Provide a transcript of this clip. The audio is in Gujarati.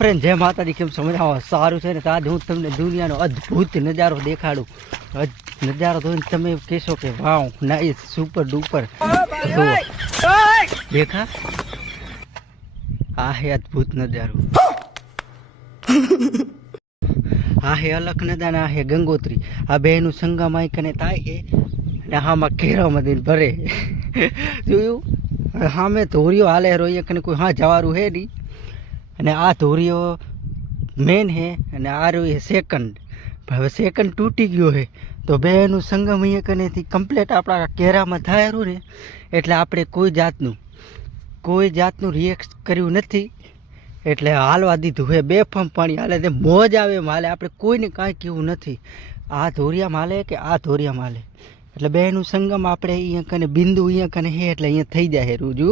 ફ્રેન્ડ જય માતાજી, કેમ છો? મજામાં? સારું છે ને? તો આજે હું તમને દુનિયાનો અદ્ભુત નજારો દેખાડું. નજારો જોઈને તમે કહેશો કે વાવ, નાઈસ, સુપર ડુપર. દેખા, આ હે અદ્ભુત નજારો. આ હે અલખનંદા, આ હે ગંગોત્રી. આ બેનું સંગમ આઈ કને થાય છે અને આમાં કેરામાં દઈને ભરે. જોયું? સામે ધોરીઓ હાલે રોઈએ કને કોઈ હા જવારું હે નહીં. અને આ ધોરીઓ મેન હે અને આ રહ્યું હે સેકન્ડ. હવે સેકન્ડ તૂટી ગયો હે તો બેનું સંગમ અહીંયા કનેથી કમ્પ્લીટ આપણા કેરામાં થાય રહ્યું ને, એટલે આપણે કોઈ જાતનું રિએક્ટ કર્યું નથી. એટલે હાલવા દીધું હે. બેફામ પાણી હાલે, તે મોજ આવે એમ હાલે. આપણે કોઈને કાંઈ કહેવું નથી. આ ધોરિયામાં હાલે કે આ ધોરિયામાં હાલે, એટલે બેનું સંગમ આપણે અહીંયા કને બિંદુ અહીંયા કને હે એટલે અહીંયા થઈ જાય રૂજુ.